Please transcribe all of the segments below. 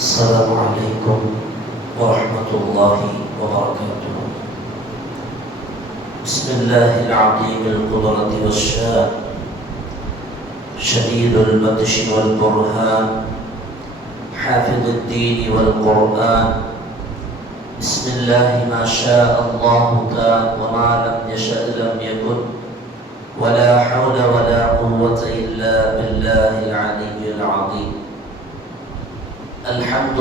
السلام عليكم ورحمة الله وبركاته. بسم الله العظيم القدرة والشان، شديد البطش والبرهان، حافظ الدين والقرآن. بسم الله ما شاء الله كان وما لم يشأ لم يكن، ولا حول ولا قوة إلا بالله العلي العظيم. الحمد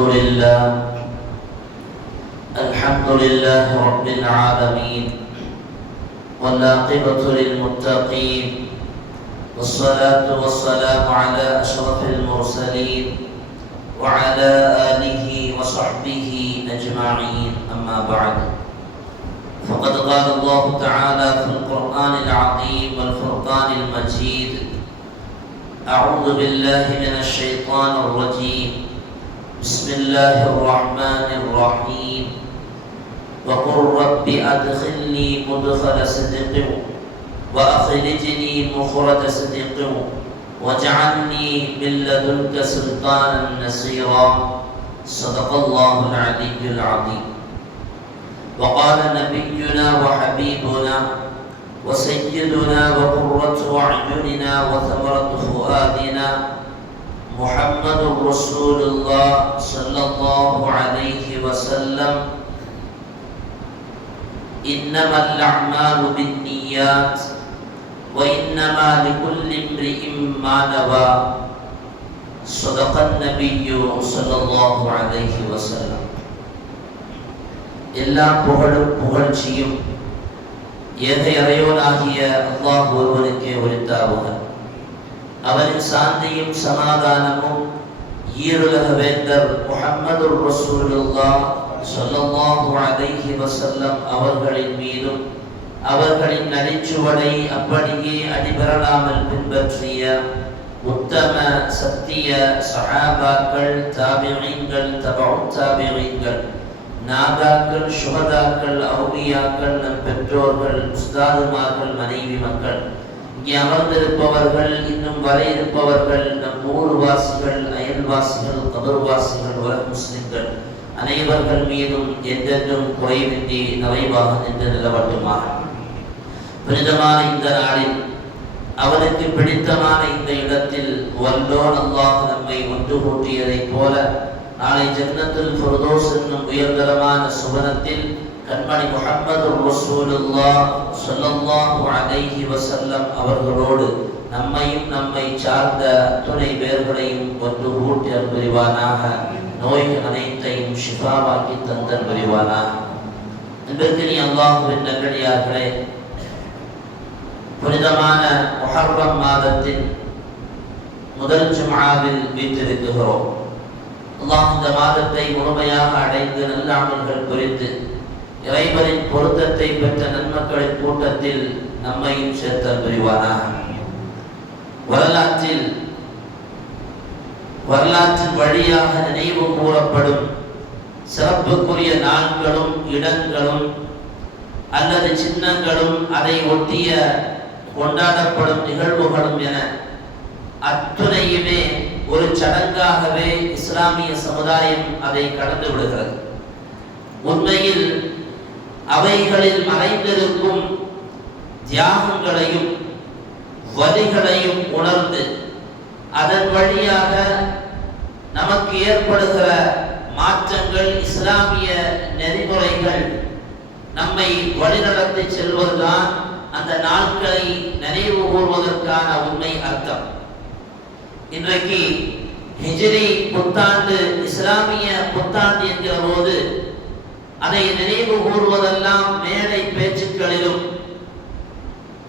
لله رب العالمين، والعاقبة للمتقين، والصلاة والسلام على أشرف المرسلين وعلى آله وصحبه أجمعين. أما بعد، فقد قال الله تعالى في القرآن العظيم والفرقان المجيد: أعوذ بالله من الشيطان الرجيم، بسم الله الرحمن الرحيم. وقل رب أدخلني مدخل صدق وأخرجني مخرج صدق واجعلني من لدنك سلطانا نصيرا. صدق الله العلي العظيم. وقال نبينا وحبيبنا وسيدنا وقرة أعيننا وثمرة فؤادنا محمد رسول الله صلى الله عليه وسلم: إنما الأعمال بالنيات وإنما لكل امرئ ما نوى. صدق النبي صلى الله عليه وسلم. எல்லா புகழும் புகழ்ச்சியும் ஏக இறைவனாகிய அல்லாஹ் ஒருவனுக்கே உரித்தாவுக. அவரின் சாந்தியும் சமாதானமும் ஈருலக வேந்தர் முஹம்மது ரசூலுல்லாஹ் ஸல்லல்லாஹு அலைஹி வஸல்லம் அவர்களின் மீதும், அவர்களின் நரிச்சுவடை அப்படியே அடிபெறலாமல் பின்பற்றிய உத்தம சத்திய சஹாபாக்கள், தாபிஈன்கள், தபஉ தாபிஈன்கள், நாதாக்கள், சுஹதாக்கள், அவுலியாக்கள், நம் பெற்றோர்கள், உஸ்தாதுமார்கள், மனைவி மக்கள், இங்கே அமர்ந்திருப்பவர்கள், இன்னும் வர இருப்பவர்கள், நம் ஊர்வாசிகள், அயல்வாசிகள், கபர்வாசிகள், உலக முஸ்லிம்கள் அனைவர்கள் மீதும் என்றென்றும் குறைவின்றி நிறைவாக நின்று நிலவட்டுமாக. புனிதமான இந்த நாளில், அவனுக்கு பிடித்தமான இந்த இடத்தில் வல்லோன் அல்லாஹ் நம்மை ஒன்று கூட்டியதைப் போல நாளை ஜன்னத்துல் ஃபிர்தௌஸ் என்னும் உயர்தரமான சுவனத்தில் கண்மணி முஹம்மது ரசூலுல்லாஹ் ஸல்லல்லாஹு அலைஹி வஸல்லம் அவர்களோடு நம்மையும் நம்மை சார்ந்த அத்துணை பேர்களையும் ஒன்று கூட்டி புரிவானாக. நோய்கள் அனைத்தையும் ஷிஃபாவாக்கி தந்தல் புரிவானாக. அன்பிற்கினிய அல்லாஹ்வின் நல்லடியார்களே, புனிதமான முஹர்ரம் மாதத்தின் முதல் ஜும்ஆவில் வீற்றிருக்கிறோம். அல்லாஹ் இந்த மாதத்தை முழுமையாக அடைந்து நல்ல அமல்கள் புரிந்து இறைவனின் பொருத்தத்தை பெற்ற நன்மக்களின் கூட்டத்தில் நம்மையும் சேர்த்தல் புரிவானாக. வரலாற்றின் வழியாக நினைவு கூறப்படும் சிறப்புக்குரிய நாட்களும் இடங்களும் அல்லது சின்னங்களும் அதை ஒட்டிய கொண்டாடப்படும் நிகழ்வுகளும் என அத்துணையுமே ஒரு சடங்காகவே இஸ்லாமிய சமுதாயம் அதை கடந்து விடுகிறது. உண்மையில் அவைகளில் மறைந்திருக்கும் தியாகங்களையும் வலிகளையும் உணர்ந்து அதன் வழியாக நமக்கு ஏற்படுகிற மாற்றங்கள், இஸ்லாமிய நெறிமுறைகள் நம்மை வழிநடத்தி செல்வதுதான் அந்த நாட்களை நினைவு கூர்வதற்கான உண்மை அர்த்தம். இன்றைக்கு ஹிஜ்ரி புத்தாண்டு, இஸ்லாமிய புத்தாண்டு என்கிற போது அதை நினைவு கூறுவதெல்லாம் மேடை பேச்சுக்களிலும்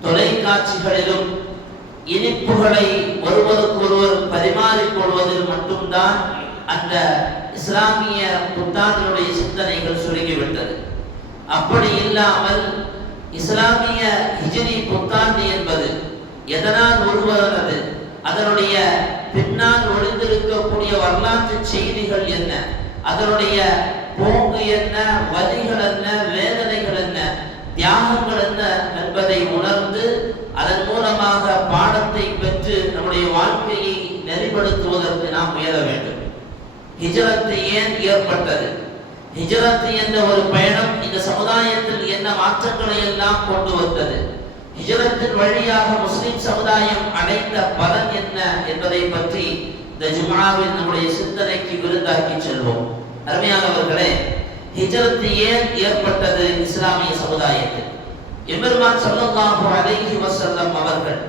தொலைக்காட்சிகளிலும் இனிப்புகளை ஒருவருக்கொருவர் பரிமாறிக்கொள்வதில் மட்டும்தான் அந்த இஸ்லாமிய புத்தாண்டினுடைய சிந்தனைகள் சுருங்கிவிட்டது. அப்படி இல்லாமல் இஸ்லாமிய ஹிஜ்ரி புத்தாண்டு என்பது எதனால் உருவாகிறது, அதனுடைய பின்னால் ஒளிந்திருக்கக்கூடிய வரலாற்று செய்திகள் என்ன, அதனுடைய போக்கு என்ன, வலிகள் என்ன, வேதனைகள் என்ன, தியாகங்கள் என்ன என்பதை உணர்ந்து அதன் மூலமாக பாடத்தை பெற்று நம்முடைய வாழ்க்கையை நெறிப்படுத்துவதற்கு நாம் முயல வேண்டும். ஹிஜ்ரத் ஏன் ஏற்பட்டது? ஹிஜ்ரத் என்ற ஒரு பயணம் இந்த சமுதாயத்தில் என்ன மாற்றங்களை எல்லாம் கொண்டு வந்தது? ஹிஜ்ரத்தின் வழியாக முஸ்லிம் சமுதாயம் அடைந்த பலன் என்ன என்பதை பற்றி இந்த ஜும்ஆவில் நம்முடைய சிந்தனைக்கு விருந்தாக்கி செல்வோம். அருமையானவர்களே, ஹிஜ்ரத் ஏன் ஏற்பட்டது இஸ்லாமிய சமுதாயத்தில்? எம்பெருமான் ஸல்லல்லாஹு அலைஹி வஸல்லம் அவர்கள்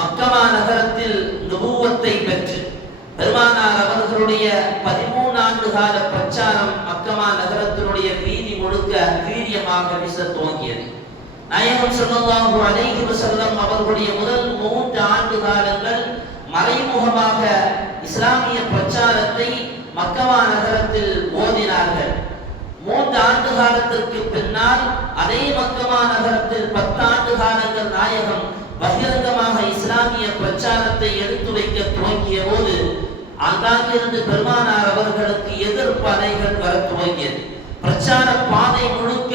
மக்கமா நகரத்தில் நுபுவத்தை பெற்று பெருமானார் அவர்களுடைய 13 ஆண்டு கால பிரச்சாரம் மக்கமா நகரத்தினுடைய வீதி முழுக்க வீரியமாக வீச துவங்கியது. நாயகம் ஸல்லல்லாஹு அலைஹி வஸல்லம் அவர்களுடைய முதல் 3 ஆண்டு காலங்கள் மறைமுகமாக இஸ்லாமிய பிரச்சாரத்தை மக்கமா நகரத்தில் ஓதினார்கள். 3 ஆண்டு காலத்திற்கு பின்னால் அதே மக்கமா நகரத்தில் 10 ஆண்டு காலங்கள் நாயகம் பகிரங்கமாக இஸ்லாமிய பிரச்சாரத்தை எடுத்து வைக்க துவங்கிய போது அங்கிருந்து பெருமானார் அவர்களுக்கு எதிர்ப்பு அலைகள் வர துவங்கியது. பிரச்சார பாதை முழுக்க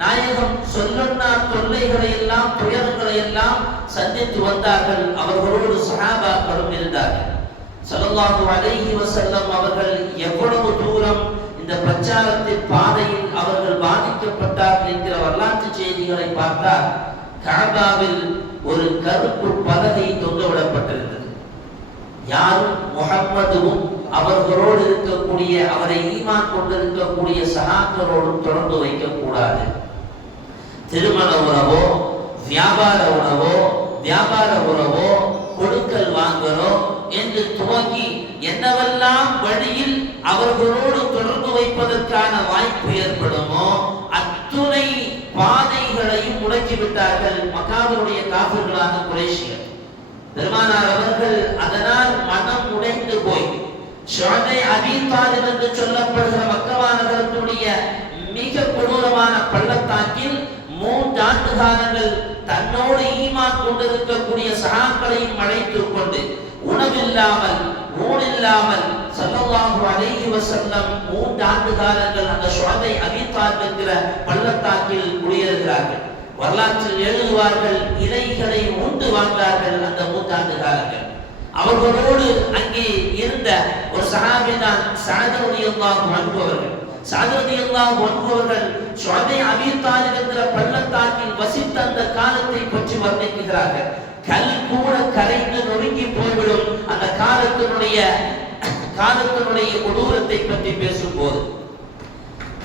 நாயகம் சொல்லுன்னா தொல்லைகளை எல்லாம் துயரங்களை எல்லாம் சந்தித்து வந்தார்கள். அவர்களோடு சஹாபாக்களும் இருந்தார்கள். ஸல்லல்லாஹு அலைஹி வஸல்லம் அவர்கள் எவ்வளவு தூரம் இந்த பிரச்சாரத்தின் பாதையில் அவர்கள் பாதிக்கப்பட்டார்கள் என்கிற வரலாற்று செய்திகளை பார்த்தால் கஅபாவில் ஒரு கருப்பு பலகை தொங்கவிடப்பட்டிருந்தது. யாரும் முஹம்மதுவும் அவர்களோடு இருக்கக்கூடிய அவரை ஈமான் கொண்டிருக்கக்கூடிய சஹாக்களோடும் தொடர்பு வைக்கக்கூடாது. திருமண உறவோ வியாபார உறவோ கொடுக்கல் வாங்கலோ என்று துவங்கி என்னவெல்லாம் வழியில் அவர்களோடு தொடர்பு வைப்பதற்கான வாய்ப்பு ஏற்படுமோ அத்துணை பாதைகளையும் முடக்கிவிட்டார்கள் மக்காவினுடைய காஃபிர்களான குறைஷிகள். பெருமானார் அவர்கள் அதனால் மனம் உடைந்து போய் ஷுஅதை அபீ தாலிப் என்று சொல்லப்படுகிற மக்கமா நகரத்துடைய மிக கொடூரமான பள்ளத்தாக்கில் 3 ஆண்டு காலங்கள் தன்னோடு ஈமான் கொண்டிருக்கக்கூடிய சஹாக்களையும் அழைத்துக் கொண்டு உணவில்லாமல் ஊனில்லாமல் ஸல்லல்லாஹு அலைஹி வஸல்லம் 3 ஆண்டு காலங்கள் அந்த ஷுஅதை அபீ தாலிப் என்கிற பள்ளத்தாக்கில் குடியேறுகிறார்கள். வரலாற்றில் எழுதுவார்கள், இலைகளை உண்டு வாழ்ந்தார்கள் அந்த 3 ஆண்டு காலங்கள். அவர்களோடு அங்கே இருந்த ஒரு சஹாபி தான் ஸஅத் ரலியல்லாஹு அன்ஹு அவர்கள். ஸஅத் ரலியல்லாஹு அன்ஹு அவர்கள் ஷுஅதை அபீ தாலிப் என்கிற பள்ளத்தாக்கில் வசித்த அந்த காலத்தை பற்றி வர்ணிக்கிறார்கள். கல் கூட கரைந்து நொறுங்கி போய்விடும் அந்த காலத்தினுடைய கொடூரத்தை பற்றி பேசும்போது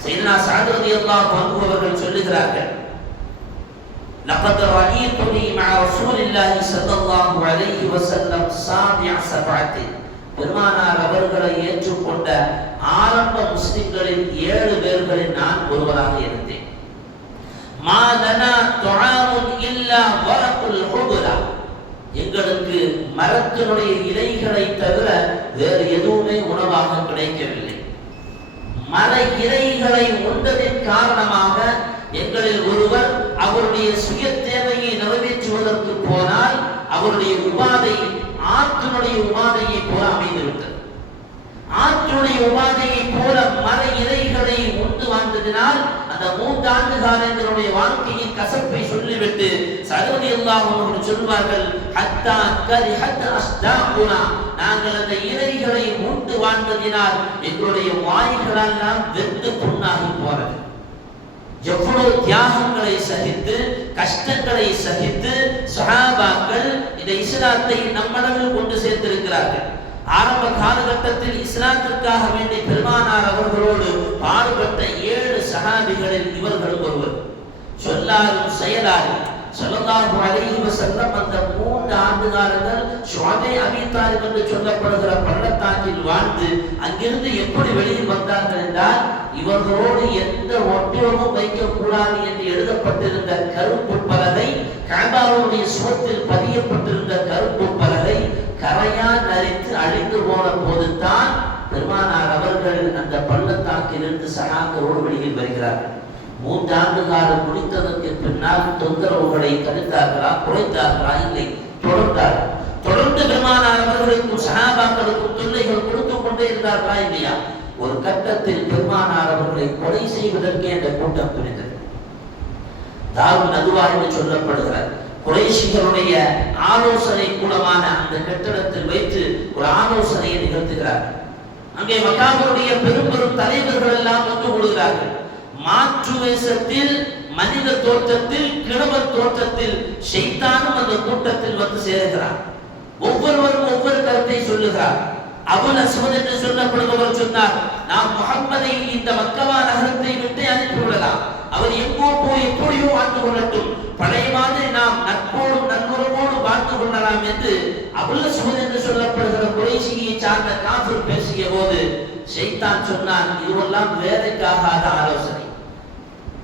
சையதுனா ஸஅத் ரலியல்லாஹு அன்ஹு அவர்கள் சொல்லுகிறார்கள், لقد رأيتني مع رسول الله صلى الله عليه وسلم سابع سبعة. பெருமானார் அவர்களை ஏற்றுக்கொண்ட ஆரம்ப முஸ்லிம்களில் 7 பேர்களில் நான் ஒருவராக இருந்தேன். மா லனா துஆமுன் இல்லா வரகுல் ஹுபுரா. எங்களுக்கு மரத்தினுடைய இலைகளை தவிர வேறு எதுவுமே உணவாக கிடைக்கவில்லை. மர இலைகளை உண்டதின் காரணமாக எங்களில் ஒருவர் அவருடைய சுய தேவையை நிறைவேற்றுவதற்கு போனால் அவருடைய உபாதை ஆற்றினுடைய உபாதையை போல அமைந்துவிட்டது. ஆற்றினுடைய உபாதையை போல மர இலைகளை உண்டு வாழ்ந்ததினால் அந்த 3 ஆண்டு காலங்களுடைய வாழ்க்கையின் கசப்பை சொல்லிவிட்டு ஸஅத் ரலியல்லாஹு அன்ஹு சொல்வார்கள், ஹத்தா கரிஹத் அஸ்தாகுனா. நாங்கள் அந்த இலைகளை உண்டு வாழ்ந்ததினால் எங்களுடைய வாய்களெல்லாம் வெந்து புண்ணாகி போனது. எவ்வளவு தியாகங்களை சகித்து கஷ்டங்களை சகித்து சஹாபாக்கள் இந்த இஸ்லாத்தை நம்மளவில் கொண்டு சேர்த்திருக்கிறார்கள். ஆரம்ப காலகட்டத்தில் இஸ்லாத்திற்காக வேண்டி பெருமானார் அவர்களோடு பாடுபட்ட 7 சஹாபிகளில் இவர்களும் ஒருவர். சொல்லாலும் செயலாலும் ஸல்லல்லாஹு அலைஹி வஸல்லம் அந்த 3 ஆண்டு காலங்கள் ஷுஅதை அபீ தாலிப் என்று சொல்லப்படுகிற பள்ளத்தாக்கில் வாழ்ந்து அங்கிருந்து எப்படி வெளியில் வந்தார்கள் என்றால் இவர்களோடு எந்த ஒட்டுறவும் வைக்கக்கூடாது என்று எழுதப்பட்டிருந்த கருப்பு பலகை, கஅபாவுடைய சுவத்தில் பதியப்பட்டிருந்த கருப்பு பலகை கரையால் நரித்து அழிந்து போன போதுதான் பெருமானார் அவர்கள் அந்த பள்ளத்தாக்கிலிருந்து சஹாக்களோடு வெளியில் வருகிறார்கள். 3 ஆண்டு காலம் முடித்ததற்கு பின்னால் தொந்தரவுகளை தடுத்தார்களா, குறைத்தார்களா? இல்லை, தொடர்ந்தார்கள். தொடர்ந்து பெருமானார் அவர்களுக்கும் சஹாபாக்களுக்கும் தொல்லைகள் கொடுத்து கொண்டே இருந்தார்களா? இல்லையா? ஒரு கட்டத்தில் பெருமானார் அவர்களை கொலை செய்வதற்கே அந்த கூட்டம் துணிந்தது. தாருன் நதுவா என்று சொல்லப்படுகிறார். குறைஷிகளுடைய ஆலோசனை கூடமான அந்த கட்டடத்தில் வைத்து ஒரு ஆலோசனையை நிகழ்த்துகிறார். அங்கே மக்காவுடைய பெரும் பெரும் தலைவர்கள் எல்லாம் ஒன்று கூடுகிறார்கள். மாற்று வேஷத்தில், மனித தோற்றத்தில், கிழவர் தோற்றத்தில் ஷைத்தானும் அந்த கூட்டத்தில் வந்து சேருகிறார். ஒவ்வொருவரும் ஒவ்வொரு கருத்தை சொல்லுகிறார். அபுல் அஸ்வத் என்று சொல்லப்படுபவர் சொன்னார், நாம் முஹம்மதை இந்த மக்கா நகரத்தை விட்டு அனுப்பிவிடலாம். அவர் எங்கோ போய் எப்படியோ வாழ்ந்து கொள்ளட்டும், பழைய மாதிரி நாம் நட்போடும் நன்முறவோடு வாழ்ந்து கொள்ளலாம் என்று அபுல் அஸ்வத் என்று சொல்லப்படுகிற குறைஷியை சார்ந்த காஃபிர் பேசிய போது ஷைத்தான் சொன்னான், இதுவெல்லாம் வேலைக்காகாத ஆலோசனை.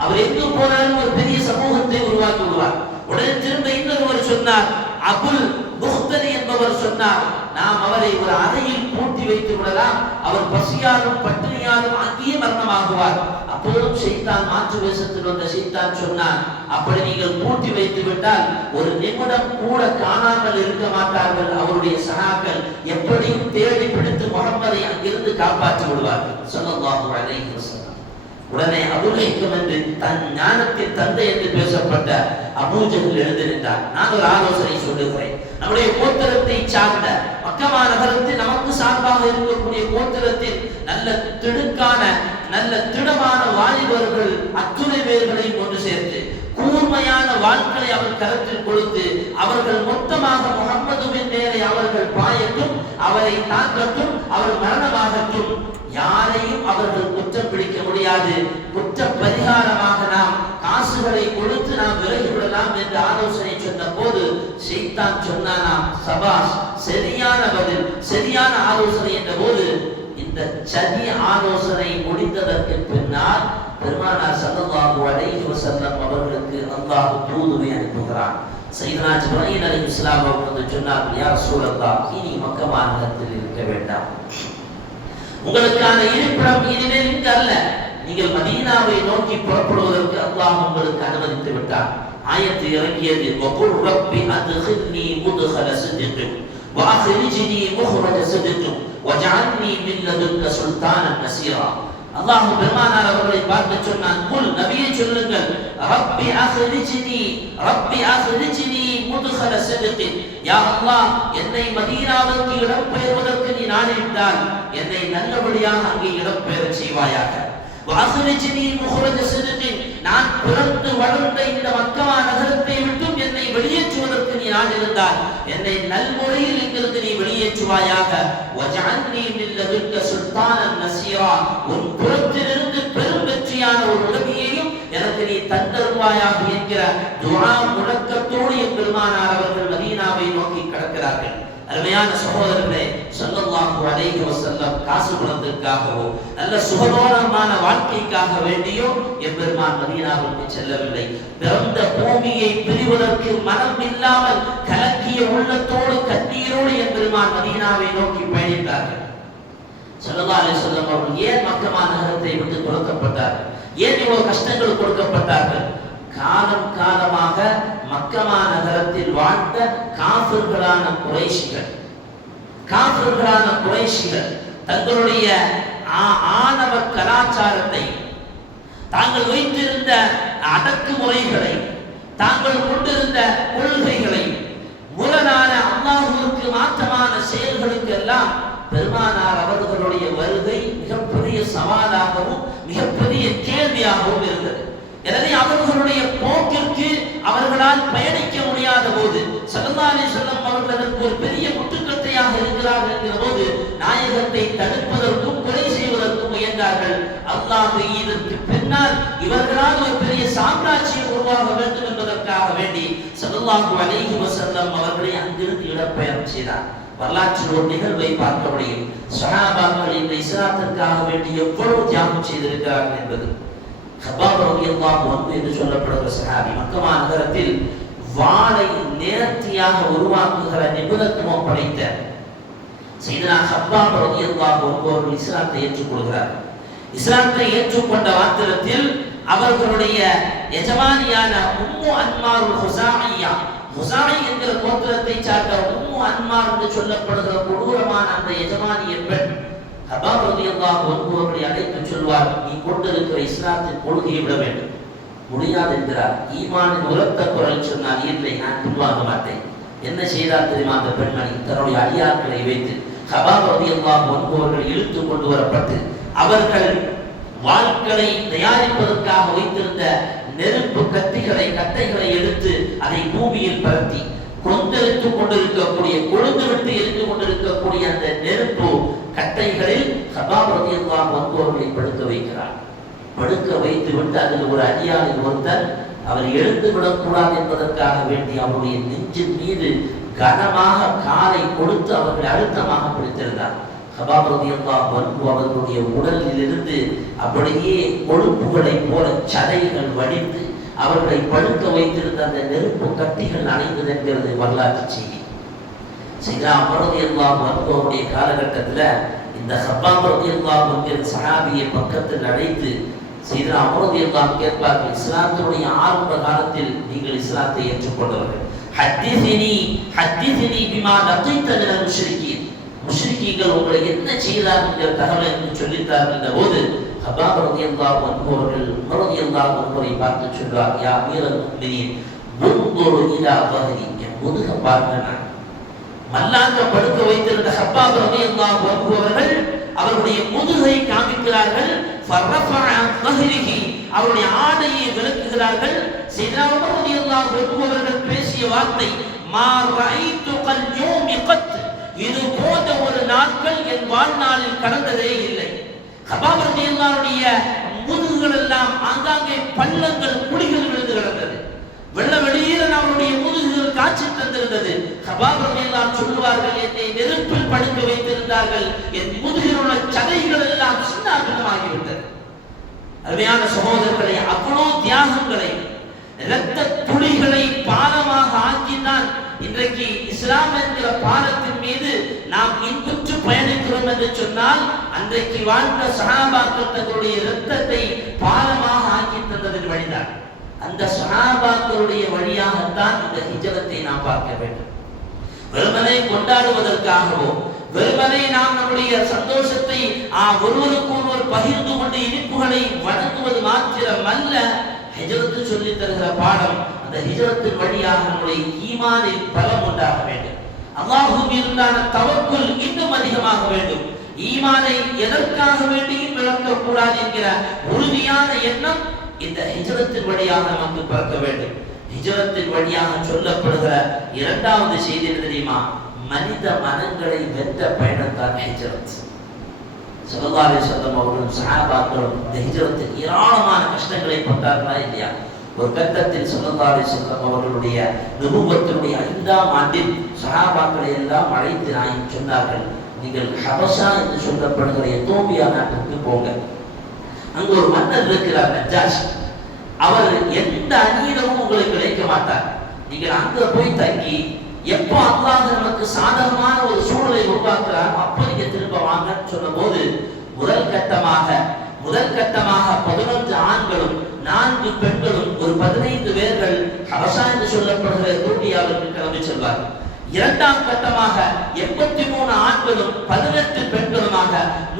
அவர் எங்கு போனாலும் ஒரு பெரிய சமூகத்தை உருவாக்கி விடுவார். உடனே திரும்ப இன்னொருவர் சொன்னார், அபுல் புக்தரி என்பவர் சொன்னார், நாம் அவரை ஒரு அறையில் பூட்டி வைத்து விடலாம், அவர் பசியாலும் பட்டினியாலும் அங்கேயே மரணமாகுவார். அப்போதும் ஷைத்தான், மாற்று வேஷத்தில் வந்த ஷைத்தான் சொன்னான், அப்படி நீங்கள் பூட்டி வைத்து விட்டால் ஒரு நிமிடம் கூட காணாமல் இருக்க மாட்டார்கள் அவருடைய சகாக்கள், எப்படியும் தேடி பிடித்து முஹம்மதை அங்கிருந்து காப்பாற்றி விடுவார்கள் ஸல்லல்லாஹு அலைஹி வஸல்லம். உடனே அபுல் ஹிக்கம் என்று தன் ஞானத்தின் தந்தை என்று பேசப்பட்ட அபூ ஜஹல் எழுந்து நின்றார். நான் ஒரு ஆலோசனை சொல்லுகிறேன். நம்முடைய கோத்திரத்தை சார்ந்த மக்கா நகரத்தில் நமக்கு சார்பாக இருக்கக்கூடிய கோத்திரத்தில் நல்ல திடுக்கான நல்ல திடமான வாலிபர்கள் அத்துணை பேர்களை கொண்டு சேர்த்து கூர்மையான வாழ்க்கையை அவர் கருத்தில் கொடுத்து அவர்கள் மொத்தமாக முஹம்மதுவின் நேரே அவர்கள் பாயட்டும், அவரை தாக்கட்டும், அவர் மரணமாகட்டும், யாரையும் அவர்கள் குற்றம் பிடிக்க முடியாது, குற்ற பரிகாரமாக நாம் காசுகளை கொடுத்து நாம் விலகிவிடலாம் என்று ஆலோசனை சொன்ன போது ஷைத்தான் சொன்னானாம், சபாஷ், சரியான பதில், சரியான ஆலோசனை என்ற போது இந்த சதி ஆலோசனை முடிந்ததற்கு பின்னால் பெருமானார் ஸல்லல்லாஹு அலைஹி வஸல்லம் அவர்களுக்கு அல்லாஹ் தூதுவை அனுப்புகிறான். சையதுனா ஜிப்ரீல் அலைஹிஸ்ஸலாம் அவர்கள் சொன்னார்கள், யா ரசூலல்லாஹ், இனி மக்கா நகரத்தில் இருக்க வேண்டாம், உங்களுக்கான இருப்பிடம் இனிமேல் இங்கு அல்ல, நீங்கள் மதீனாவை நோக்கி புறப்படுவதற்கு அல்லாஹ் உங்களுக்கு அனுமதித்து விட்டார். ஆயத்து இறங்கியது, வகுல் ரப்பி அத்கில்னி முத்கல சித்கின் வஅக்ரிஜ்னி முஹ்ரஜ சித்கின் வஜஅல்னி மின் லதுன்க சுல்தானன் நஸீரா. அல்லாஹ் பெருமானார் அவர்களை பார்த்து சொன்னான், குல், நபியே சொல்லுங்கள், ரப்பி அக்ரிஜ்னி முத்கல சித்கின், யா அல்லாஹ், என்னை மதீனாவுக்கு இடம்பெயர்வதற்கு நீ நாடிவிட்டால் என்னை நல்லபடியாக அங்கே இடம்பெயரச் செய்வாயாக. வஅக்ரிஜ்னி முஹ்ரஜ சித்கின், நான் பிறந்து வளர்ந்த இந்த மக்கா நகரத்தை விட்டும் என்னை வெளியேற்றுவதற்கு நீ நாடியிருந்தால் என்னை நல்முறையில் இங்கிருந்து நீ வெளியேற்றுவாயாக. வஜஅல்னி மின் லதுன்க சுல்தானன் நஸீரா, உன் புறத்திலிருந்து பெரும் வெற்றியான ஒரு உதவியையும் எனக்கு நீ தந்தருவாயாக என்கிற துஆ முழக்கத்தோடு என் பெருமானார் அவர்கள் மதீனாவை நோக்கி கடக்கிறார்கள். அருமையான சகோதரர்களே, ஸல்லல்லாஹு அலைஹி வஸல்லம் காசு பணத்திற்காகவோ நல்ல சுகபோகமான வாழ்க்கைக்காக வேண்டியோ எம்பெருமான் மதீனாவுக்கு செல்லவில்லை. பிறந்த பூமியை பிரிவதற்கு மனம் இல்லாமல் கலக்கிய உள்ளத்தோடு கண்ணீரோடு எம்பெருமான் மதீனாவை நோக்கி பயணித்தார்கள். ஸல்லல்லாஹு அலைஹி வஸல்லம் அவர்கள் ஏன் மக்கா நகரத்தை விட்டு துரத்தப்பட்டார்கள்? ஏன் இவ்வளவு கஷ்டங்கள் கொடுக்கப்பட்டார்கள்? காலம் காலமாக மக்கா நகரத்தில் வாழ்ந்த காஃபிர்களான குறைஷிகள் தங்களுடைய ஆணவ கலாச்சாரத்தை, தாங்கள் வைத்திருந்த அடக்குமுறைகளை, தாங்கள் கொண்டிருந்த கொள்கைகளை, முரணான அல்லாஹ்வுக்கு மாற்றமான செயல்களுக்கு எல்லாம் பெருமானார் அவர்களுடைய வருகை மிகப்பெரிய சவாலாகவும் மிகப்பெரிய கேள்வியாகவும் இருந்தது. எனவே அவர்களுடைய போக்கிற்கு அவர்களால் பயணிக்க முடியாத போது ஸல்லல்லாஹு அலைஹி வஸல்லம் அவர்கள் அதற்கு ஒரு பெரிய முட்டுக்கட்டையாக இருக்கிறார்கள் என்கிற போது நாயகத்தை தடுப்பதற்கும் கொலை செய்வதற்கும் முயன்றார்கள். அல்லாஹ் இதற்கு பின்னால் இவர்களால் ஒரு பெரிய சாம்ராஜ்யம் உருவாக வேண்டும் என்பதற்காக வேண்டி ஸல்லல்லாஹு அலைஹி வஸல்லம் அவர்களை அங்கிருந்து இடப்பெயர்ச்சி செய்தார். வரலாற்றில் ஒரு நிகழ்வை பார்க்க முடியும். சஹாபாக்கள் இந்த இஸ்லாத்திற்காக வேண்டி எவ்வளவு தியாகம் செய்திருக்கிறார்கள் என்பது. கபாப் ரலியல்லாஹு அன்ஹு என்று சொல்லப்படுகிற சஹாபி மக்கா நகரத்தில் வாளை நேர்த்தியாக உருவாக்குகிற நிபுணத்துவம் படைத்த சையதுனா கபாப் ரலியல்லாஹு அன்ஹு அவர்கள் இஸ்லாத்தை ஏற்றுக்கொள்கிறார். இஸ்லாத்தை ஏற்றுக்கொண்ட மாத்திரத்தில் அவர்களுடைய எஜமானியான உம்மு அன்மாருல் ஹுஸாஇய்யா, ஹுஸாஇ என்கிற கோத்திரத்தை சார்ந்த உம்மு அன்மார் என்று சொல்லப்படுகிற கொடூரமான அந்த எஜமானிய பெண் கபாப் ரலியல்லாஹு அன்ஹு அவர்களை அழைத்து சொல்வார், நீ கொண்டிருக்கிற இஸ்லாத்தின் கொள்கையை விட வேண்டும். முடியாது என்கிறார். ஈமானின் உரத்த குரல் சொன்னால், இல்லை, நான் பின்வாங்க மாட்டேன். என்ன செய்தார் தெரியுமா அந்த பெண்மணி? தன்னுடைய அடியாட்களை வைத்து கபாப் ரலியல்லாஹு அன்ஹு அவர்கள் இழுத்து கொண்டு வரப்பட்டு அவர்கள் வாள்களை தயாரிப்பதற்காக வைத்திருந்த நெருப்பு கட்டைகளை எடுத்து அதை பூமியில் பரத்தி கொந்தளித்துக் கொண்டிருக்கக்கூடிய கொழுந்து விட்டு எரிந்து கொண்டிருக்கக்கூடிய அந்த நெருப்பு கட்டைகளில் கபாப் ரலியல்லாஹு அன்ஹு அவர்களை படுக்க வைக்கிறார். படுக்க வைத்து விட்டு அதில் ஒரு அடியாளில் ஒருத்தர் அவர் எழுந்து விடக்கூடாது என்பதற்காக வேண்டி அவருடைய நெஞ்சின் மீது கனமாக காலை கொடுத்து அவர்களை அழுத்தமாக பிடித்திருந்தார். கபாப் ரலியல்லாஹு அன்ஹு அவர்களுடைய உடலில் இருந்து அப்படியே கொழுப்புகளை போல சதைகள் வடிந்து அவர்களை படுக்க வைத்திருந்த அந்த நெருப்பு கட்டிகள் அணைந்தது என்கிறது வரலாற்று செய்தி. சையதுனா உமர் ரலியல்லாஹு அன்ஹு அவருடைய காலகட்டத்தில் இந்த கபாப் ரலியல்லாஹு அன்ஹு சஹாபியை பக்கத்தில் அழைத்து சையதுனா உமர் ரலியல்லாஹு அன்ஹு கேட்பார்கள், இஸ்லாத்தினுடைய ஆரம்ப காலத்தில் நீங்கள் இஸ்லாத்தை ஏற்றுக்கொண்டவர்கள், ஹத்திஸினி பிமா லகீத மினல் முஷ்ரிகீன், முஷ்ரிகீன்கள் உங்களை என்ன செய்தார்கள் என்கிற தகவலை எனக்கு சொல்லித்தார்கள் என்ற போது கபாப் ரலியல்லாஹு அன்ஹு அவர்கள் உமர் ரலியல்லாஹு அன்ஹுவை பார்த்து சொல்றார், யா அமீரல் முஃமினீன் உன்துரு இலா வஹரி, என் முதுக பாருங்க. மல்லாங்க படுக்க வைத்திருந்த கபாப் ரலியல்லாஹு அன்ஹு அவர்கள் அவருடைய முதுகை காமிக்கிறார்கள். அவருடைய ஆடையை விளக்குகிறார்கள். சையதுனா உமர் ரலியல்லாஹு அன்ஹு அவர்கள் பேசிய வார்த்தை, மா ரஅய்து கல் யௌமி கத், இது போன்ற ஒரு நாட்கள் என் வாழ்நாளில் கடந்ததே இல்லை. கபாப் ரலியல்லாஹுடைய முதுகுகள் எல்லாம் ஆங்காங்கே பள்ளங்கள் குழிகள் விழுந்து கிடந்தது. வெள்ள வெளியில அவருடைய முதுகுகள் காட்சி தந்திருந்தது. கபாப் ரலியல்லாஹு சொல்லுவார்கள், என்னை நெருப்பில் படுக்க வைத்திருந்தார்கள், என் முதுகில் உள்ள சதைகள் எல்லாம் சின்னாபின்னமாகிவிட்டது. அருமையான சகோதரர்களை, அவ்வளோ தியாகங்களை இரத்த துளிகளை பாலமாக ஆக்கித்தான் இன்றைக்கு இஸ்லாம் என்கிற பாலத்தின் மீது நாம் இன்புற்று பயணிக்கிறோம் என்று சொன்னால், அன்றைக்கு வாழ்ந்த சஹாபாக்கள் தங்களுடைய இரத்தத்தை பாலமாக ஆக்கி தந்ததன் வழிதான். அந்த சஹாபாக்களுடைய வழியாகத்தான் இந்த ஹிஜ்ரத்தை நாம் பார்க்க வேண்டும். வெறுமனை கொண்டாடுவதற்காகவோ, வெறுமனை நாம் நம்முடைய சந்தோஷத்தை ஒருவருக்கு ஒருவர் பகிர்ந்து கொண்டு இனிப்புகளை வழங்குவது மாத்திரமல்ல, ஹிஜ்ரத்து சொல்லி தருகிற பாடம். அந்த ஹிஜ்ரத்தின் வழியாக நம்முடைய ஈமானில் பலம் உண்டாக வேண்டும். அல்லாஹ்வின் மீதான தவக்குல் இன்னும் அதிகமாக வேண்டும். ஈமானை எதற்காக வேண்டியும் இழக்கக்கூடாது என்கிற உறுதியான எண்ணம் இந்த ஹிஜ்ரத்தின் வழியாக நமக்கு பிறக்க வேண்டும். ஹிஜ்ரத்தின் வழியாக சொல்லப்படுகிற இரண்டாவது செய்தி என்ன தெரியுமா? மனித மனங்களை வென்ற பயணத்தான் ஹிஜ்ரத். ஸல்லல்லாஹு அலைஹி வஸல்லம் அவர்களும் சஹாபாக்களும் இந்த ஹிஜ்ரத்தில் ஏராளமான கஷ்டங்களை பட்டார்களா இல்லையா? ஒரு கட்டத்தில் ஸல்லல்லாஹு அலைஹி வஸல்லம் அவர்களுடைய நுபுவத்தினுடைய 5ஆம் ஆண்டில் சஹாபாக்களை எல்லாம் அழைத்து நாயகம் சொன்னார்கள், நீங்கள் ஹபஷா என்று சொல்லப்படுகிற எத்தோப்பியா நாட்டுக்கு போங்க. அங்கு ஒரு மன்னர் இருக்கிறார், நஜ்ஜாஷ். அவர் எந்த அநீதமும் உங்களுக்கு கிடைக்க மாட்டார். நீங்கள் அங்க போய் தங்கி எப்போ அல்லாஹ் நமக்கு சாதகமான ஒரு சூழலை உருவாக்குறார் அப்ப நீங்க திரும்ப வாங்கன்னு சொன்ன போது முதல் கட்டமாக 11 ஆண்களும் 4 பெண்களும் ஒரு 15 பேர்கள் ஹபஷா என்று சொல்லப்படுகிற எத்தோப்பியாவிற்கு கிளம்பி செல்வார்கள். இரண்டாம் கட்டமாக 83 ஆண்களும் 18 பெண்களுமாக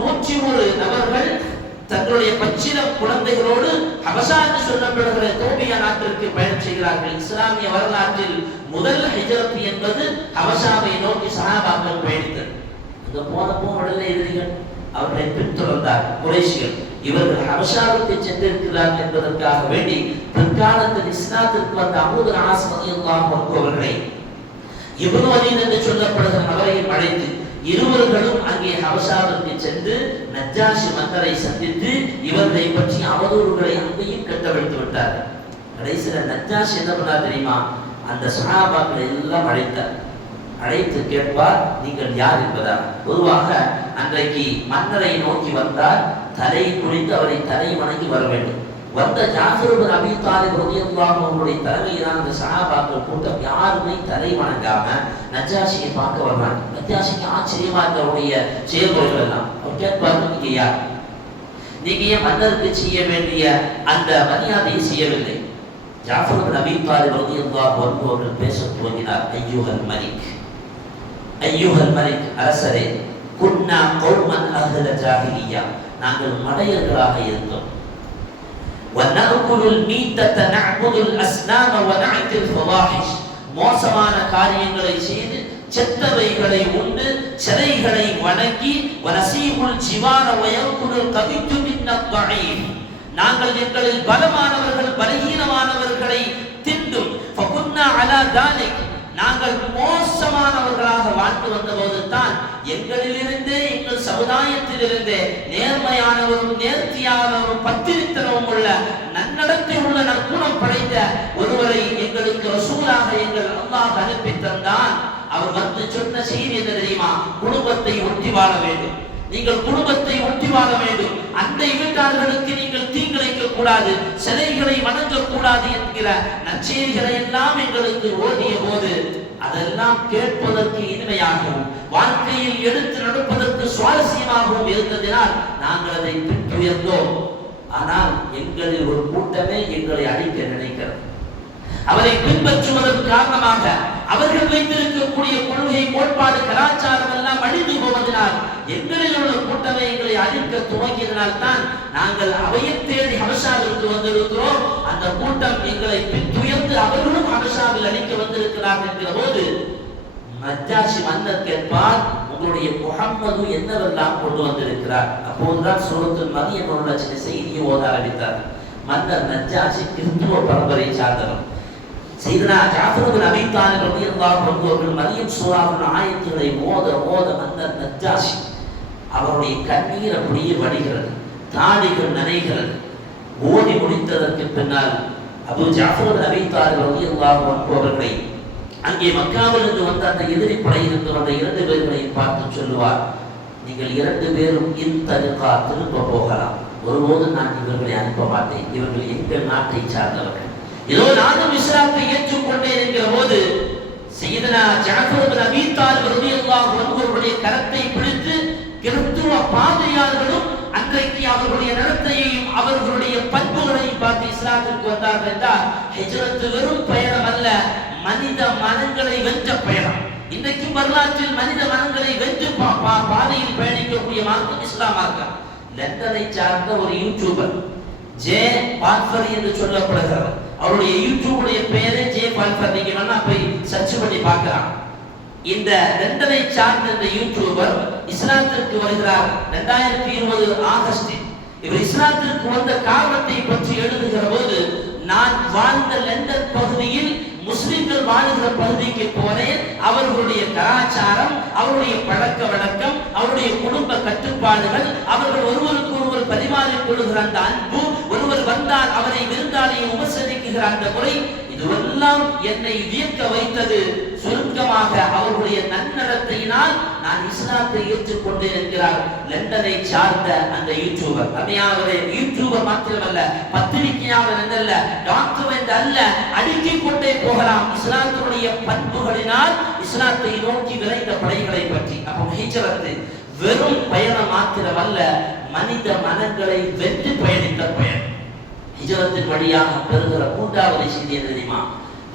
101 நபர்கள் தங்களுடைய பச்சிலம் குழந்தைகளோடு ஹபஷா என்று சொல்லப்படுகிற எத்தோப்பியா நாட்டிற்கு பயணம் செய்கிறார்கள். இஸ்லாமிய வரலாற்றில் முதல் ஹிஜ்ரத் என்பது ஹபஷாவை நோக்கி சஹாபாக்கள் பயணித்தது. அங்க போனப்போ உடனே எதிரிகள் அவர்களை பின்தொடர்ந்தார் குறைஷிகள். இவர்கள் ஹபஷாவுக்கு சென்றிருக்கிறார்கள் என்பதற்காக வேண்டி பிற்காலத்தில் இஸ்லாத்திற்கு வந்த அபூ ஆஸ் ரலியல்லாஹு அன்ஹு அவர்களை இப்னு வலீத் என்று சொல்லப்படுகிற நபரையும் அழைத்து இருவர்களும் அங்கே ஹபஷாவுக்கு சென்று நஜ்ஜாஷி மன்னரை சந்தித்து இவர்களை பற்றி அவதூறுகளை அங்கேயும் கட்டவிழ்த்து விட்டார்கள். கடைசியில் நஜ்ஜாஷி என்ன பண்ணார் தெரியுமா? அந்த சஹாபாக்களை எல்லாம் அழைத்து கேட்பார், நீங்கள் யார் என்பதா. பொதுவாக அன்றைக்கு மன்னரை நோக்கி வந்தால் தலை குளித்து அவரை தலை வணங்கி வர வேண்டும். வந்த ஜாஃபர் இப்னு அபீ தாலிப் ரலியல்லாஹு அன்ஹுடைய தலைமையிலான அந்த சஹாபாக்கள் கூட்டம் யாருமே தலை வணங்காம நஜ்ஜாஷியை பார்க்க வர்றாங்க. நஜ்ஜாஷிக்கு ஆச்சரியமா அவருடைய செயல்முறைகள் எல்லாம். அவர் கேட்பார், நீங்க யார்? நீங்க ஏன் மன்னருக்கு செய்ய வேண்டிய அந்த மரியாதையை செய்யவில்லை? ஜாஃபர் இப்னு அபீ தாலிப் ரலியல்லாஹு அன்ஹு அவர்கள் பேசத் துவங்கினார். ஐயுஹல் மலிக், அரசரே, குன்னா கௌமன் அஹ்ல ஜாஹிலிய்யா, நாங்கள் மடையர்களாக இருந்தோம். வநஅகுலுல் மீத்தத நஅபுதுல் அஸ்னாம வநஅத்தில் ஃபவாஹிஷ், மோசமான காரியங்களை செய்து செத்தவைகளை உண்டு சிலைகளை வணங்கி வனசீகுல் ஜிவார வயகுல் கவித்து மின்னத்தஈம் நாங்கள் எங்களில் பலமானவர்கள் பலகீனமானவர்களை திண்டும் ஃபகுன்னா அலா தாலிக் நாங்கள் மோசமானவர்களாக வாழ்ந்து வந்தபோது தான் எங்களிலிருந்தே எங்கள் சமுதாயத்திலிருந்தே நேர்மையானவரும் நேர்த்தியானவரும் பத்திரித்தனமும் உள்ள நன்னடத்தை உள்ள நற்குணம் படைத்த ஒருவரை எங்களுக்கு ரசூலாக எங்கள் அல்லாஹ் அனுப்பி தந்தான். அவர் வந்து சொன்ன செய்தி என்ன தெரியுமா? குடும்பத்தை ஒட்டி வாழ வேண்டும், நீங்கள் குடும்பத்தை ஒட்டி வாழ வேண்டும், அண்டை வீட்டார்களுக்கு நீங்கள் தீங்கிழைக்க கூடாது, சிலைகளை வணங்க கூடாது என்கிற நற்செய்திகளை எல்லாம் எங்களுக்கு ஓதிய போது அதெல்லாம் கேட்பதற்கு இனிமையாகவும் வாழ்க்கையில் எடுத்து நடப்பதற்கு சுவாரஸ்யமாகவும் இருந்ததினால் நாங்கள் அதை பின்துயர்ந்தோம். ஆனால் எங்களில் ஒரு கூட்டமே எங்களை அழிக்க நினைக்கிறது. அவரை பின்பற்றுவதற்கு காரணமாக அவர்கள் வைத்திருக்கக்கூடிய கொள்கை கோட்பாடு கலாச்சாரம் எல்லாம் அழிந்து போவதனால் எங்களில் உள்ள கூட்டமே எங்களை அழிக்க துவங்கியதனால் தான் நாங்கள் அவையை தேடி ஹபஷாவிற்கு வந்திருக்கிறோம். அந்த கூட்டம் எங்களை பின்துயர்ந்து அவர்களும் ஹபஷாவில் அழிக்க வந்திருக்கிறார்கள் என்கிற போது நஜ்ஜாஷி மன்னர் கேட்பார், உங்களுடைய முஹம்மது என்னவெல்லாம் கொண்டு வந்திருக்கிறார்? அப்போதுதான் சூரத்துல் மரியம் உள்ள சில செய்தியை ஓத ஆரம்பித்தார். மன்னர் நஜ்ஜாஷி கிறிஸ்துவ பரம்பரை சார்ந்தவர். சையதுனா ஜாஃபர் இப்னு அபீ தாலிப் ரலியல்லாஹு அன்ஹு அவர்கள் மரியம் சூராவின் ஆயத்துகளை ஓத மன்னர் நஜ்ஜாஷி அவருடைய கண்ணீர் அப்படியே வடிகிறது, தாடிகள் நனைகிறது. ஓதி முடித்ததற்கு பின்னால் அபூ ஜாஃபர் இப்னு அபீ தாலிப் ரலியல்லாஹு அன்ஹு அவர்களை அங்கே மக்காவிலிருந்து வந்த அந்த எதிரி படையிலிருந்து வந்த 2 பேர்களையும் பார்த்து சொல்லுவார், நீங்கள் 2 பேரும் இன்தலிகா திரும்ப போகலாம், ஒருபோது நான் இவர்களை அனுப்ப மாட்டேன், இவர்கள் எங்கள் நாட்டை சார்ந்தவர்கள், ஏதோ நானும் இஸ்லாத்தை ஏற்றுக்கொண்டேன் என்கிற போது சையதுனா ஜாஃபர் இப்னு அபீ தாலிப் ரலியல்லாஹு அன்ஹு அவருடைய கரத்தை பிடித்து கிறிஸ்துவ பாதிரியார்களும் அன்றைக்கு அவர்களுடைய நடத்தையையும் அவர்களுடைய பண்புகளையும் பார்த்து இஸ்லாத்திற்கு வந்தார்கள் என்றால் ஹிஜ்ரத் வெறும் பயணம் அல்ல, மனித மனங்களை வென்ற பயணம். இன்றைக்கு வரலாற்றில் மனித மனங்களை வென்று பாதையில் பயணிக்கக்கூடிய மார்க்கம் இஸ்லாம் மார்க்கம். லண்டனை சார்ந்த ஒரு யூடியூபர் ஜே பால்ஃபர் என்று சொல்லப்படுகிறவர், அவருடைய யூடியூபுடைய பெயரே ஜே பால்ஃபர். நீங்க வேணா போய் சர்ச் பண்ணி பார்க்கலாம். இந்த லண்டனை சார்ந்த இந்த யூடியூபர் இஸ்லாத்திற்கு வருகிறார் 2020 ஆகஸ்டில். இவர் இஸ்லாத்திற்கு வந்த காரணத்தை பற்றி எழுதுகிற போது, நான் வாழ்ந்த லண்டன் பகுதியில் முஸ்லிம்கள் வாழ்கிற பகுதிக்கு போனேன், அவர்களுடைய கலாச்சாரம், அவருடைய பழக்க வழக்கம், அவருடைய குடும்ப கட்டுப்பாடுகள், அவர்கள் ஒருவருக்கு ஒருவர் பரிமாறிக் கொள்கிற அந்த அன்பு, ஒருவர் வந்தால் அவரை விருந்தாளியை உபசரிக்குகிற அந்த முறை, இதுவெல்லாம் என்னை வியக்க வைத்தது. சுருக்கமாக அவர்களுடைய நன்னடத்தையினால் நான் இஸ்லாத்தை ஏற்றுக்கொண்டேன் என்கிறார் லண்டனை சார்ந்த அந்த யூடியூபர். அதையாவது யூடியூபர் மாத்திரமல்ல, பத்திரிகையாளர் என்றல்ல, டாக்டர் என்று அல்ல, அடுக்கிக் கொண்டே போகலாம் இஸ்லாத்தினுடைய பண்புகளினால் இஸ்லாத்தை நோக்கி விரைந்த படைகளை பற்றி. அப்போ ஹிஜ்ரத் வெறும் பயணம் மாத்திரமல்ல, மனித மனங்களை வென்று பயணித்த பயணம். ஹிஜ்ரத்தின் வழியாக பெறுகிற 3வது செய்தி என்ன தெரியுமா?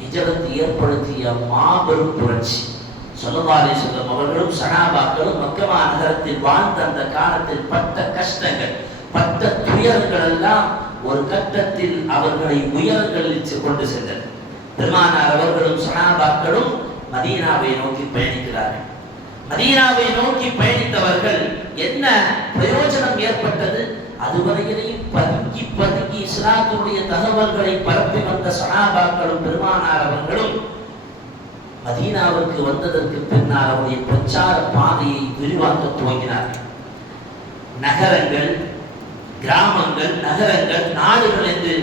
ஹிஜ்ரத் ஏற்படுத்திய மாபெரும் புரட்சி. ஸல்லல்லாஹு அலைஹி வஸல்லம் அவர்களும் சஹாபாக்களும் மக்கா நகரத்தில் வாழ்ந்த அந்த காலத்தில் பட்ட கஷ்டங்கள், பட்ட துயரங்கள் எல்லாம் ஒரு கட்டத்தில் அவர்களை உயரங்களில் கொண்டு சென்றனர். பெருமானார் அவர்களும் சஹாபாக்களும் மதீனாவை நோக்கி பயணிக்கிறார்கள். மதீனாவை நோக்கி பயணித்தவர்கள் என்ன பிரயோஜனம் ஏற்பட்டது? அதுவரையிலையும் பதுங்கி பதுங்கி இஸ்லாத்துடைய தகவல்களை பரப்பி வந்த சஹாபாக்களும் பெருமானார் அவர்களும் மதீனாவுக்கு வந்ததற்கு பின்னால் அவருடைய பிரச்சார பாதையை விரிவாக்க துவங்கினார்கள். நகரங்கள், கிராமங்கள், நகரங்கள், நாடுகள் என்று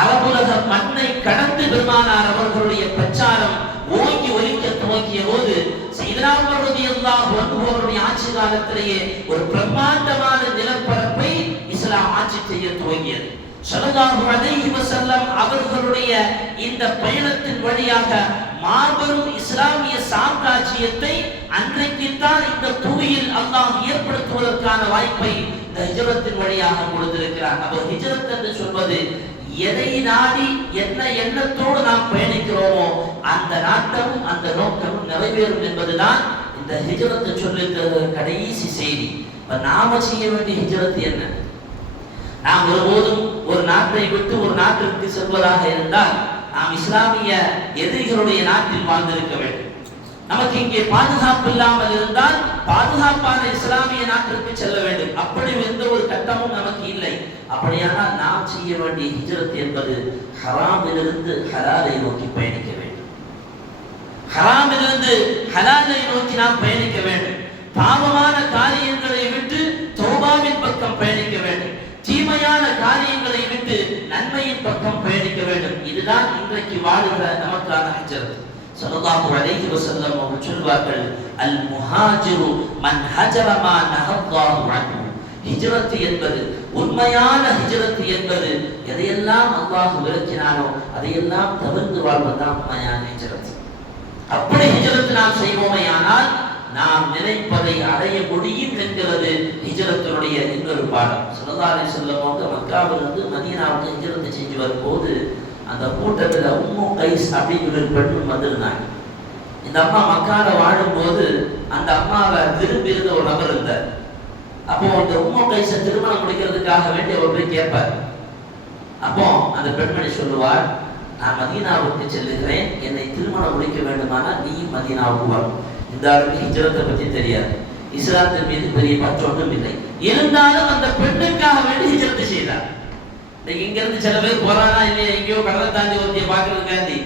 அரபுலக மண்ணை கடந்து பெருமானார் அவர்களுடைய பிரச்சாரம் ஓங்கி ஒலிக்க துவங்கிய போது சையதுனா உமர் ரலியல்லாஹு அன்ஹு அவருடைய ஆட்சி காலத்திலேயே ஒரு பிரம்மாண்டமான நிலப்பரப்பை இஸ்லாம் ஆட்சி செய்ய துவங்கியது. ஸல்லல்லாஹு அலைஹி வஸல்லம் அவர்களுடைய இந்த பயணத்தின் வழியாக மாபெரும் இஸ்லாமிய சாம்ராஜ்யத்தை அன்றைக்குத்தான் இந்த புவியில் அல்லாஹ் ஏற்படுத்துவதற்கான வாய்ப்பை இந்த ஹிஜ்ரத்தின் வழியாக கொடுத்திருக்கிறார். அப்போ ஹிஜ்ரத் என்று சொல்வது எதை நாடி என்ன எண்ணத்தோடு நாம் பயணிக்கிறோமோ அந்த நாட்டமும் அந்த நோக்கமும் நிறைவேறும் என்பதுதான் இந்த ஹிஜ்ரத் சொல்லுகிற கடைசி செய்தி. நாம செய்ய வேண்டிய ஹிஜ்ரத் என்ன? நாம் ஒருபோதும் ஒரு நாட்டை விட்டு ஒரு நாட்டிற்கு செல்வதாக இருந்தால் நாம் இஸ்லாமிய எதிரிகளுடைய நாட்டில் வாழ்ந்திருக்க வேண்டும். நமக்கு இங்கே பாதுகாப்பு இல்லாமல் இருந்தால் பாதுகாப்பான இஸ்லாமிய நாட்டிற்கு செல்ல வேண்டும். அப்படி எந்த ஒரு கட்டமும் நமக்கு இல்லை. அப்படியானால் நாம் செய்ய வேண்டிய ஹிஜ்ரத் என்பது ஹராமிலிருந்து ஹலாலை நோக்கி பயணிக்க வேண்டும். ஹராமிலிருந்து ஹலாலை நோக்கி நாம் பயணிக்க வேண்டும். பாவமான காரியங்களை விட்டு தௌபாவின் பக்கம் பயணிக்க வேண்டும். தீமையான காரியங்களை விட்டு நன்மையின் பக்கம் பயணிக்க வேண்டும். இதுதான் இன்றைக்கு வாழுகிற நமக்கான ஹிஜ்ரத். ஸல்லல்லாஹு அலைஹி வஸல்லம் அவர்கள் சொல்வார்கள், அல் முஹாஜிரு மன் ஹஜர மா நஹல்லாஹு அன்ஹு. ஹிஜ்ரத் என்பது, உண்மையான ஹிஜ்ரத் என்பது எதையெல்லாம் அல்லாஹ் விலக்கினானோ அதையெல்லாம் தவிர்த்து வாழ்வதுதான் உண்மையான ஹிஜ்ரத். அப்படி ஹிஜ்ரத் நாம் செய்வோமேயானால் நாம் நினைப்பதை அடைய முடியும் என்கிறது ஹிஜ்ரத்தினுடைய இன்னொரு பாடம். ஸல்லல்லாஹு அலைஹி வஸல்லம் அவங்க மக்காவிலிருந்து மதீனாவுக்கு ஹிஜ்ரத் செஞ்சு வரும்போது அந்த கூட்டத்தில் உம்மு கைஸ் அப்படின்னு ஒரு பெண்ணும் வந்திருந்தாங்க. இந்த அம்மா மக்கால வாழும்போது அந்த அம்மாவை விரும்பி இருந்த ஒரு நபர் இருந்தார். அப்போ அந்த உம்மு கைஸை திருமணம் முடிக்கிறதுக்காக வேண்டி அவர் போய் கேட்பார். அப்போ அந்த பெண்மணி சொல்லுவார், நான் மதீனாவுக்கு செல்லுகிறேன், என்னை திருமணம் முடிக்க வேண்டுமானால் நீ மதீனாவுக்கு வரும். இந்த ஆளுக்கு ஹிஜ்ரத்தை பற்றி தெரியாது, இஸ்லாத்தின் மீது பெரிய பற்றொன்றும் இல்லை. இருந்தாலும் அந்த பெண்ணுக்காக வேண்டி ஹிஜ்ரத் செய்தார். இங்க இருந்து சில பேர் போறானா இல்லையா, எங்கேயோ கடலை தாண்டி ஒருத்திய பாக்குறதுக்காண்டி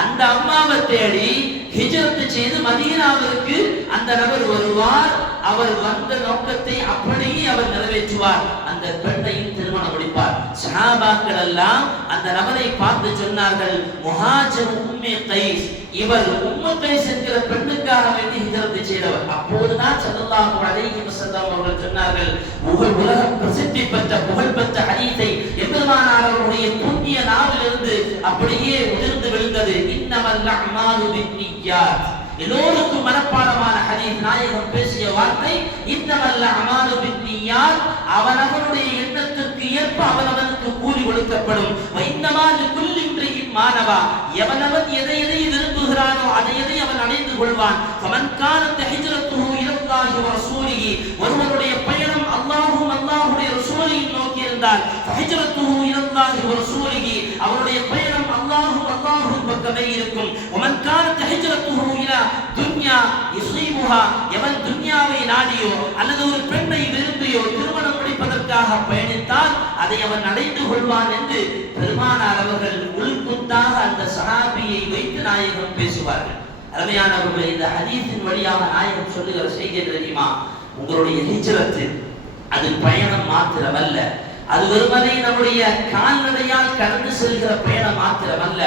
அந்த அம்மாவை தேடி ஹிஜ்ரத் செய்து மதீனாவிற்கு அந்த நபர் வருவார். அவர் வந்த நோக்கத்தை அப்படியே அவர் நிறைவேற்றுவார். அந்த பெண்ணையும் திருமணம் முடிப்பார். சஹாபாக்கள் எல்லாம் அந்த நபரை பார்த்து சொன்னார்கள், முஹாஜிர் உம்மு கைஸ், இவர் உம்மு கைஸ் என்கிற பெண்ணுக்காக வேண்டி ஹிஜ்ரத் செய்தவர். அப்போதுதான் ஸல்லல்லாஹு அலைஹி வஸல்லம் அவர்கள் சொன்னார்கள், உலக பிரசித்தி பெற்ற புகழ்பெற்ற ஹதீஸை எம்பெருமானார் அவருடைய புண்ணிய நாவிலிருந்து அப்படியே உதிர்ந்து விழுந்தது. இன்னமல் அஅமாலு பின்னிய்யாத். எல்லோருக்கும் மனப்பாடமான ஹதீஸ். நாயகம் பேசிய வார்த்தை இன்னமல் அஅமாலு பின்னிய்யாத். அவனவனுடைய எண்ணத்திற்கு ஏற்ப அவனவனுக்கு கூலி கொடுக்கப்படும். வைன்னமா லிகுல்லி இம்ரிஇன் மானவா. எவனவன் எதை விரும்புகிறானோ அதை அவன் அடைந்து கொள்வான். ஃபமன் கானத் ஹிஜ்ரத்துஹு இலல்லாஹி வ ரசூலிஹி. ஒருவருடைய பயணம் அல்லாஹ்வும் அல்லாஹ்வுடைய ரசூலையும் நோக்கி இருந்தால் ஃபஹிஜ்ரத்துஹு இலல்லாஹி வ ரசூலிஹி, அவருடைய பயணம் அல்லாஹ்வும் அல்லாஹ்வின் பக்கமே இருக்கும். வமன் கானத் ஹிஜ்ரத்துஹு இலா துன்யா யுஸீபுஹா. எவன் துன்யாவை நாடியோ அல்லது ஒரு பெண்ணை விரும்பியோ திருமணம் முடிப்பதற்காக பயணித்தால் அதை அவன் அடைந்து கொள்வான் என்று பெருமானார் அவர்கள் உள்குத்தாக அந்த சஹாபியை வைத்து நாயகம் பேசுவார்கள். அருமையானவர்களே, இந்த ஹதீஸின் வழியாக நாயகம் சொல்லுகிற செய்தி தெரியுமா? உங்களுடைய ஹிஜ்ரத் அது பயணம் மாத்திரமல்ல, அது வெறுமனே நம்முடைய கால்நடையால் கடந்து செல்கிற பயணம் மாத்திரமல்ல,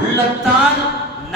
உள்ளத்தால்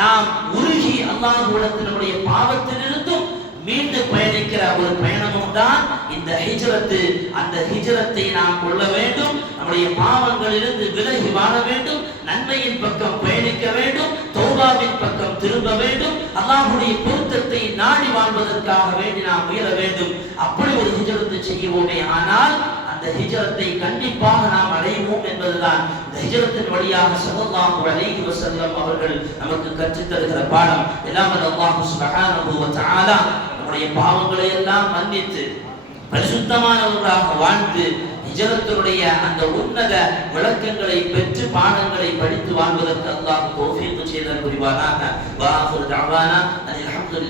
நாம் உருகி அல்லாஹ்விடத்தில் நம்முடைய பாவத்திலிருந்தும் மீண்டு பயணிக்கிற ஒரு பயணமும் தான் இந்த ஹிஜ்ரத். அந்த ஹிஜ்ரத்தை நாம் கொள்ள வேண்டும். நம்முடைய பாவங்களிலிருந்து விலகி வாழ வேண்டும். நன்மையின் பக்கம் பயணிக்க வேண்டும். தௌபாவின் பக்கம் திரும்ப வேண்டும். அல்லாஹ்வுடைய பொருத்தத்தை நாடி வாழ்வதற்காக வேண்டி நாம் முயல வேண்டும். அப்படி ஒரு ஹிஜ்ரத் செய்வோமே ஆனால் அந்த ஹிஜ்ரத்தை கண்டிப்பாக நாம் அடைவோம் என்பதுதான் இந்த ஹிஜ்ரத்தின் வழியாக ஸல்லல்லாஹு அலைஹி வஸல்லம் அவர்கள் நமக்கு கற்றுத் தருகிற பாடம். எல்லாம் அல்லாஹ் சுப்ஹானஹு வ தஆலா நம்முடைய பாவங்களை எல்லாம் மன்னித்து பரிசுத்தமானவர்களாக வாழ்ந்து ஹிஜ்ரத்தினுடைய அந்த உன்னத விளக்கங்களை பெற்று பாடங்களை படித்து வாழ்வதற்கு அல்லாஹ் தௌஃபீக் செய்தல் புரிவானாக. வ ஆகிரு தஅவானா அல்ஹம்துலில்லாஹ்.